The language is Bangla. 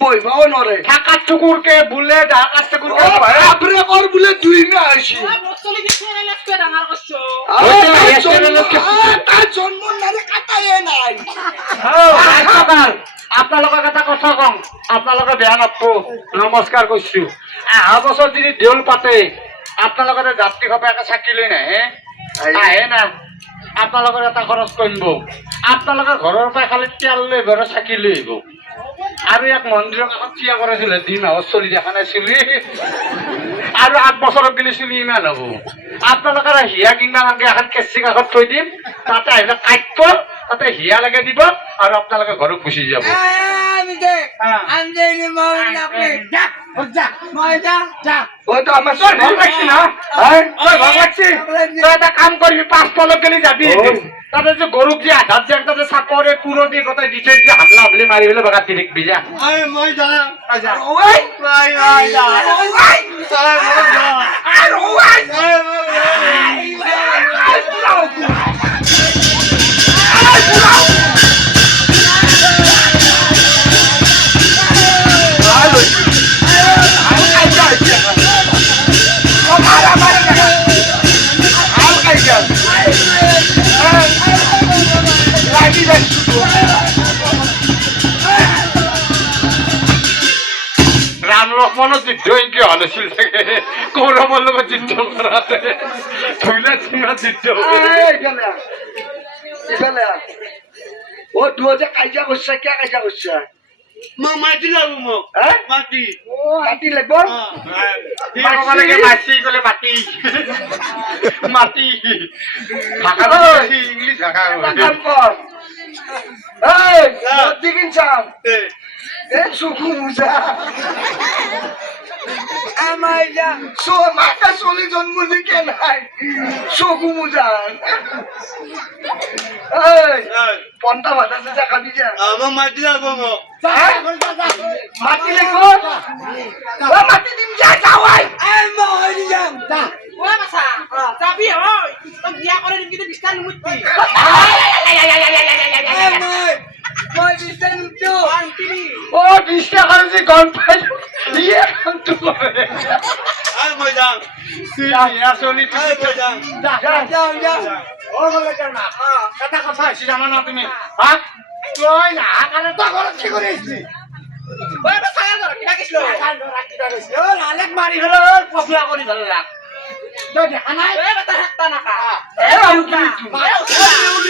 বইবাও নরে ঢাকার চুকুরকে বলে ঢাকার চুকুরকে আপনি কর বলে দুই না আসি তার জন্ম নারে কাটায় নাই আপনালোকৰ এটা কথা কম, আপোনালোকে বেয়া নাপাব, নমস্কাৰ কৰিছো। অহা বছৰ যদি দেউল পাতে আপোনালোকে যাত্ৰী সভাকে চাকি লৈ নাহে আহে না, আপোনালোকৰ এটা খৰচ কৰিব। আপোনালোকে ঘৰৰ পৰা খালি তেল লৈ আহিব আৰু চাকি লৈ আহিব। আৰু ইয়াক মন্দিৰৰ কাষত থিয় কৰাইছিলে, দিন আৱত চলি দেখা নাছিলি আৰু 8 বছৰত গেলি চলি ইমান হ'ব। আপোনালোকে হিয়া কিনিব নালাগে, এখন কেঁচি কাষত থৈ দিম, তাতে আহিলে কাটিব, তাতে হিয়া লাগে দিব আৰু আপোনালোকে ঘৰত গুচি যাব। এটা কাম কৰিবি, 5 তলত গেলি যাবি, তাতে যে গৰুক যে আধাত যে তাতে চাপৰে পুৰো দি গোটেই দিছে যে হামলা হামলি মাৰি পেলাই বগাত দেখবি যা। রাম লক্ষ্মণের যুদ্ধ কি হলছিল কৌরবের লোকের যুদ্ধ করাতে ধুইলা চিনা যুদ্ধ ও দুজে কাইজা করছে কে কাইজা করছে মাটি লাগবো মোক মাটি মাটি লাগবো মাটি গলে মাটি মাটি ইংলিশ ভাষা কাম কর এই দিকিন চাও এ সুখু মুজা আমাইয়া সো মাকা চলি জন্ম দিকে নাই সুখু মুজা এই পন্তা ভাতা যা খাবি যা আমার মাটি লাগবো মোক মাটি লেখো ও মাটি দিম যা যাওয়াই এই মই যাম যা ও বাসা যাবি ওই তো বিয়া করে দিম কিন্তু বিস্তার নুমুতি মই বিস্তার নুমতো ও বিষ্টা করে গন পাই দিয়ে তো আর মই যাম আসলে ও বলে কেন না কথা কথা আছে জানো না তুমি হ্যাঁ তুই না কানে তো করে কি করিসনি ওই বাসা ধর কি রাখিস ও লালেক মারি হলো পছলা করি ভালো লাগ তো দেখা নাই ওই বাতা হাতটা না এ আমি